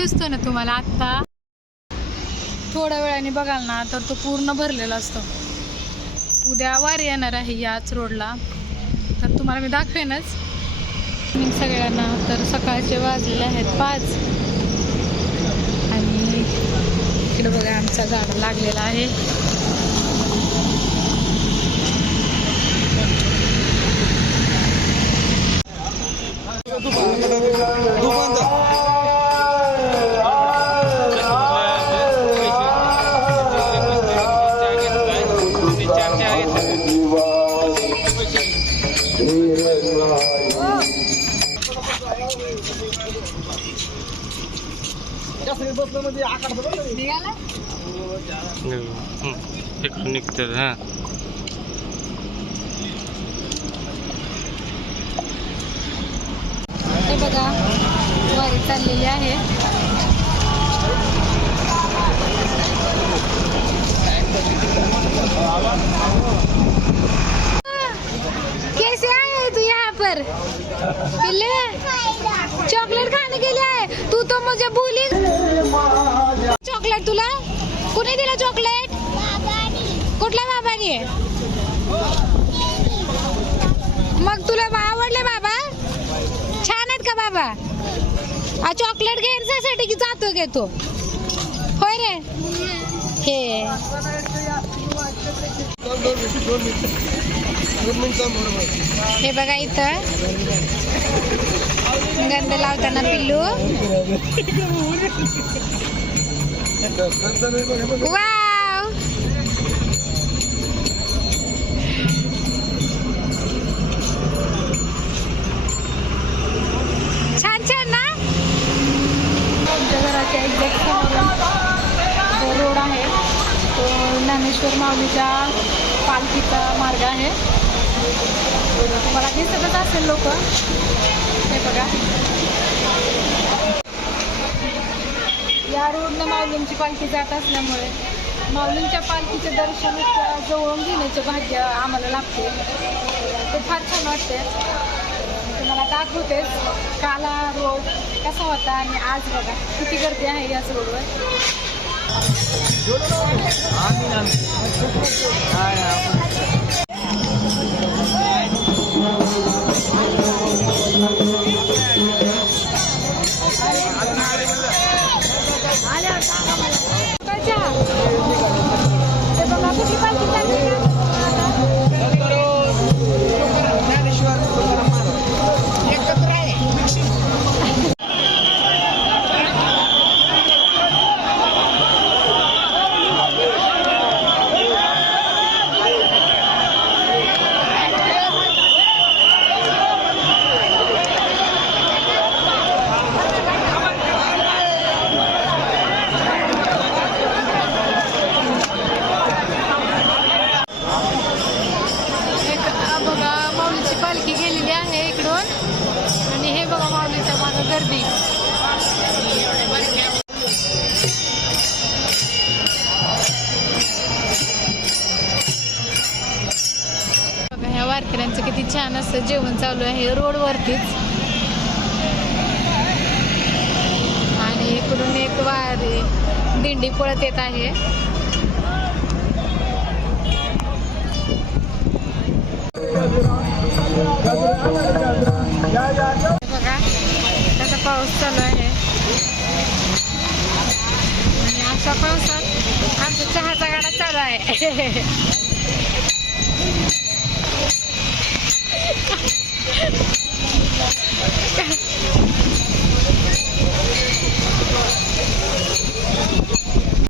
दिसतोय ना तुम्हाला आत्ता, थोड्या वेळाने बघाल ना तर तो पूर्ण भरलेला असतो. उद्या वारी येणार आहे याच रोडला, तर तुम्हाला मी दाखवेनच. सगळ्यांना तर सकाळचे वाजलेले आहेत 5 आणि इकडे बघा आमचा झाड लागलेला आहे. निघतात हा. हे बघा वारी चाललेली आहे. कैसे आए तू यहाँ पर? पिल्ले चॉकलेट खाने के लिए आए? तू तो मुझे भूली. चॉकलेट तुला कुणी दिलं चॉकलेट? कुठल्या बाबाने? मग तुला आवडले बाबा? छान आहेत का बाबा? चॉकलेट घेण्यासाठी की जातो घेतो होय रे? हे हे बघा इथं गंध लावताना पिल्लू. वाव, छान छान ना. आमच्या घराच्या एक्झॅक्ट समोर रोड आहे तो ज्ञानेश्वर माऊलीच्या पालखीचा मार्ग आहे. तुम्हाला दिसतच असेल लोक. हे बघा या रोडनं माऊलींची पालखी जात असल्यामुळे माऊलींच्या पालखीचे दर्शन जवळून घेण्याचे भाग्य आम्हाला लागते. ते फार छान वाटते. तुम्हाला दाखवतेच काल हा रोड कसा होता आणि आज बघा किती गर्दी आहे याच रोडवर. पालखी गेलेली आहे इकडून आणि हे बघा माऊलीच्या मागे गर्दी. बघा ह्या वारकऱ्यांचं किती छान असं जेवण चालू आहे रोडवरतीच. आणि इकडून एक वारी दिंडी पळत येत आहे. बघा त्याचा पाऊस चालू आहे आणि अशा पावसात आमचा चहाचा गाडा चालू आहे.